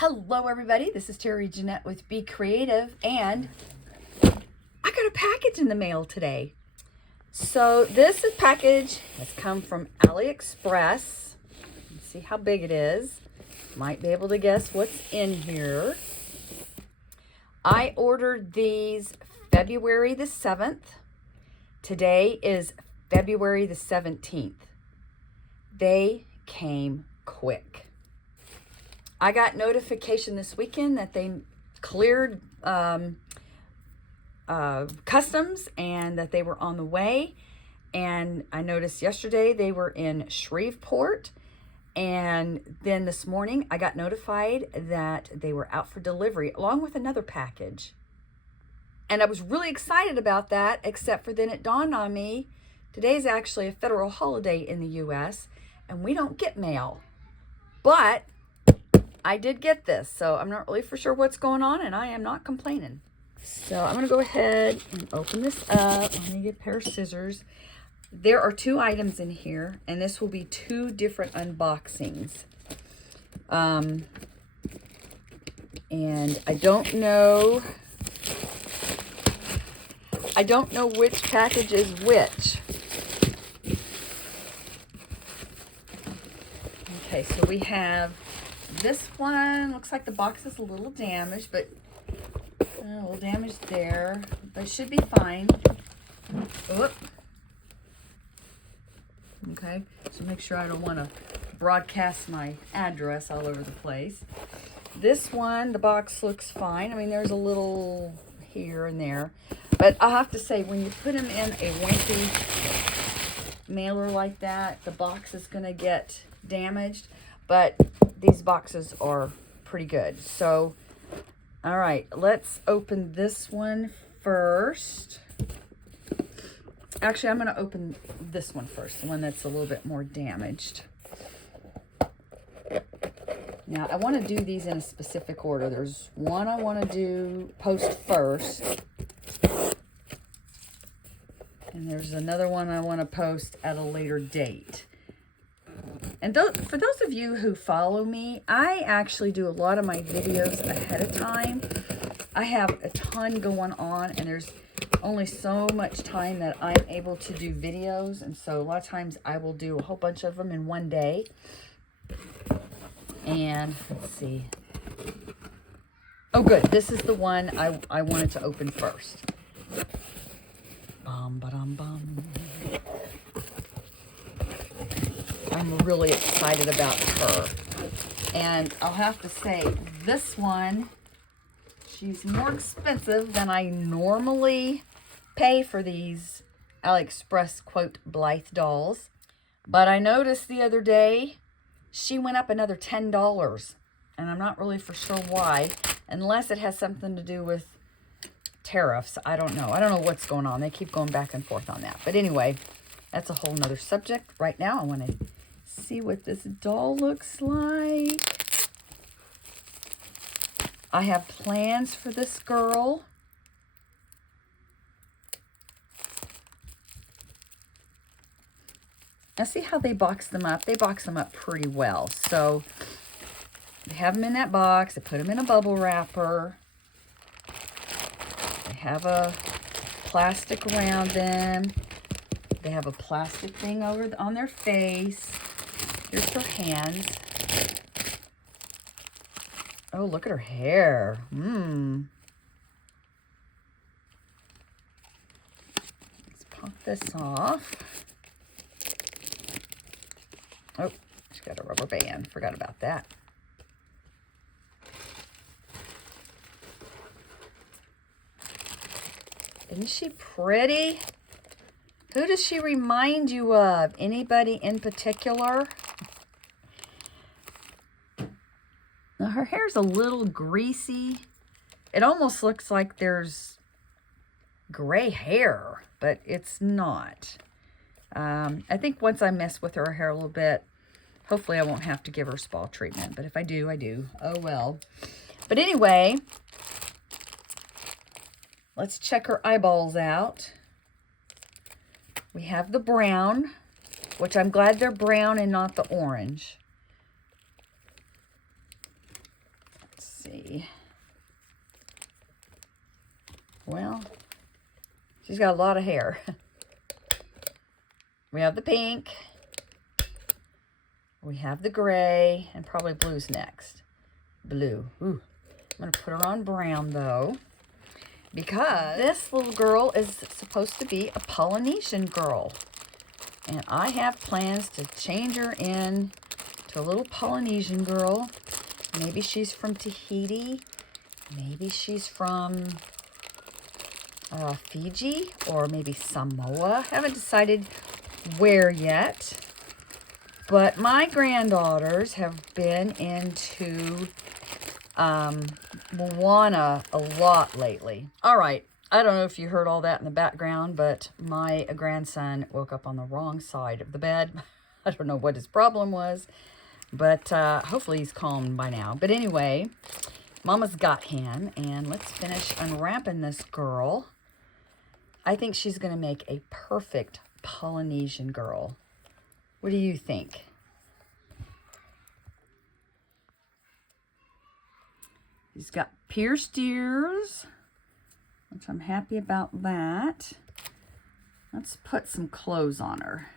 Hello everybody, this is Terry Jeanette with Be Creative, and I got a package in the mail today. So this package has come from AliExpress. Let's see how big it is. Might be able to guess what's in here. I ordered these February the 7th. Today is February the 17th. They came quick. I got notification this weekend that they cleared customs and that they were on the way. And I noticed yesterday they were in Shreveport. And then this morning I got notified that they were out for delivery along with another package. And I was really excited about that, except for then it dawned on me, today's actually a federal holiday in the U.S. and we don't get mail. But I did get this, so I'm not really for sure what's going on, and I am not complaining. So I'm going to go ahead and open this up. I'm going to get a pair of scissors. There are two items in here, and this will be two different unboxings. And I don't know which package is which. Okay, so we have this one. Looks like the box is a little damaged, but a little damaged there, but it should be fine. Oop. Okay, so make sure I don't want to broadcast my address all over the place. This one, the box looks fine. I mean, there's a little here and there, but I'll have to say, when you put them in a wimpy mailer like that, the box is going to get damaged, but these boxes are pretty good. So, all right, let's open this one first. Actually, I'm going to open this one first, the one that's a little bit more damaged. Now, I want to do these in a specific order. There's one I want to post first. And there's another one I want to post at a later date. And for those of you who follow me, I actually do a lot of my videos ahead of time. I have a ton going on, and there's only so much time that I'm able to do videos. And so a lot of times I will do a whole bunch of them in one day. And let's see. Oh, good. This is the one I wanted to open first. Bum. I'm really excited about her. And I'll have to say, this one, she's more expensive than I normally pay for these AliExpress, quote, Blythe dolls. But I noticed the other day, she went up another $10. And I'm not really for sure why, unless it has something to do with tariffs. I don't know. I don't know what's going on. They keep going back and forth on that. But anyway, that's a whole nother subject. Right now, I want to see what this doll looks like. I have plans for this girl. Now see how they box them up? They box them up pretty well. So they have them in that box. They put them in a bubble wrapper. They have a plastic around them. They have a plastic thing on their face. Here's her hands. Oh, look at her hair. Let's pop this off. Oh, she's got a rubber band. Forgot about that. Isn't she pretty? Who does she remind you of? Anybody in particular? Now, her hair's a little greasy. It almost looks like there's gray hair, but it's not. I think once I mess with her hair a little bit, hopefully I won't have to give her spa treatment. But if I do, I do. Oh, well. But anyway, let's check her eyeballs out. We have the brown, which I'm glad they're brown and not the orange. see. Well, she's got a lot of hair. We have the pink. We have the gray, and probably blue's next. Blue. Ooh. I'm going to put her on brown, though, because this little girl is supposed to be a Polynesian girl. And I have plans to change her in to a little Polynesian girl. Maybe she's from Tahiti. Maybe she's from Fiji, or maybe Samoa. Haven't decided where yet. But my granddaughters have been into Moana a lot lately. All right. I don't know if you heard all that in the background, but my grandson woke up on the wrong side of the bed. I don't know what his problem was, but hopefully he's calm by now. But anyway, Mama's got him, and let's finish unwrapping this girl. I think she's going to make a perfect Polynesian girl. What do you think? He's got pierced ears, which I'm happy about that. Let's put some clothes on her.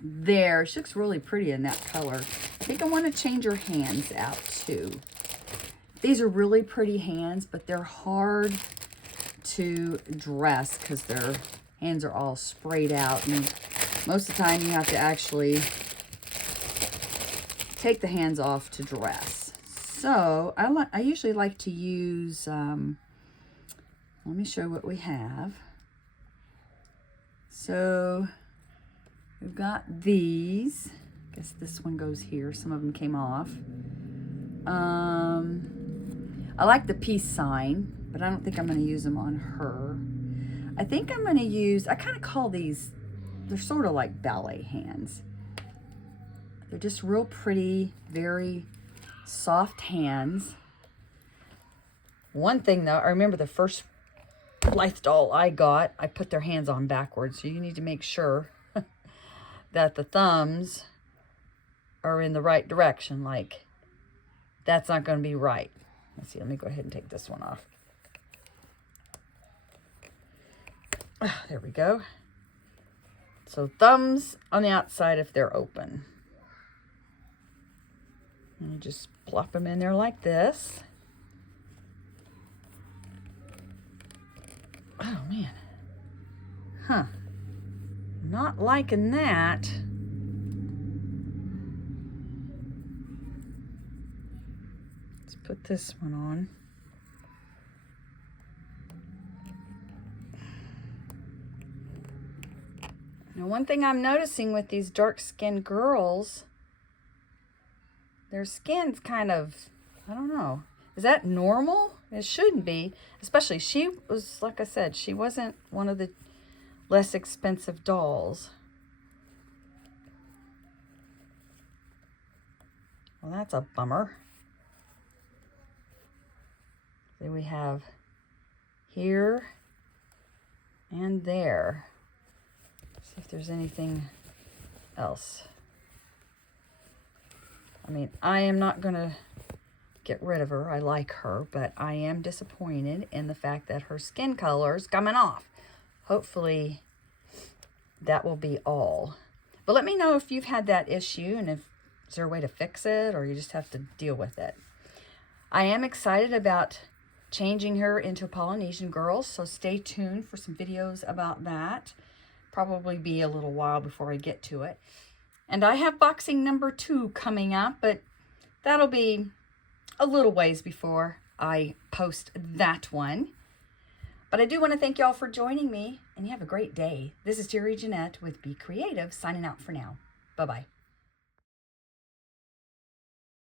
There, she looks really pretty in that color. I think I want to change her hands out too. These are really pretty hands, but they're hard to dress because their hands are all sprayed out, and most of the time you have to actually take the hands off to dress. So I usually like to use, let me show you what we have. So we've got these. I guess this one goes here. Some of them came off. I like the peace sign, but I don't think I'm going to use them on her. I think I'm going to use, I kind of call these, they're sort of like ballet hands. They're just real pretty, very soft hands. One thing though, I remember the first Life doll I got, I put their hands on backwards. So you need to make sure that the thumbs are in the right direction. Like, that's not going to be right. Let's see, let me go ahead and take this one off. There we go. So thumbs on the outside if they're open. And you just plop them in there like this. Oh, man. Huh. Not liking that. Let's put this one on. Now, one thing I'm noticing with these dark-skinned girls, their skin's kind of, I don't know. Is that normal? It shouldn't be. Especially, she was, like I said, she wasn't one of the less expensive dolls. Well, that's a bummer. Then we have here and there. See if there's anything else. I mean, I am not going to get rid of her. I like her, but I am disappointed in the fact that her skin color is coming off. Hopefully that will be all. But let me know if you've had that issue, and if is there a way to fix it, or you just have to deal with it. I am excited about changing her into a Polynesian girl, so stay tuned for some videos about that. Probably be a little while before I get to it. And I have boxing number 2 coming up, but that'll be a little ways before I post that one. But I do want to thank y'all for joining me, and you have a great day. This is Terry Jeanette with Be Creative, signing out for now. Bye-bye.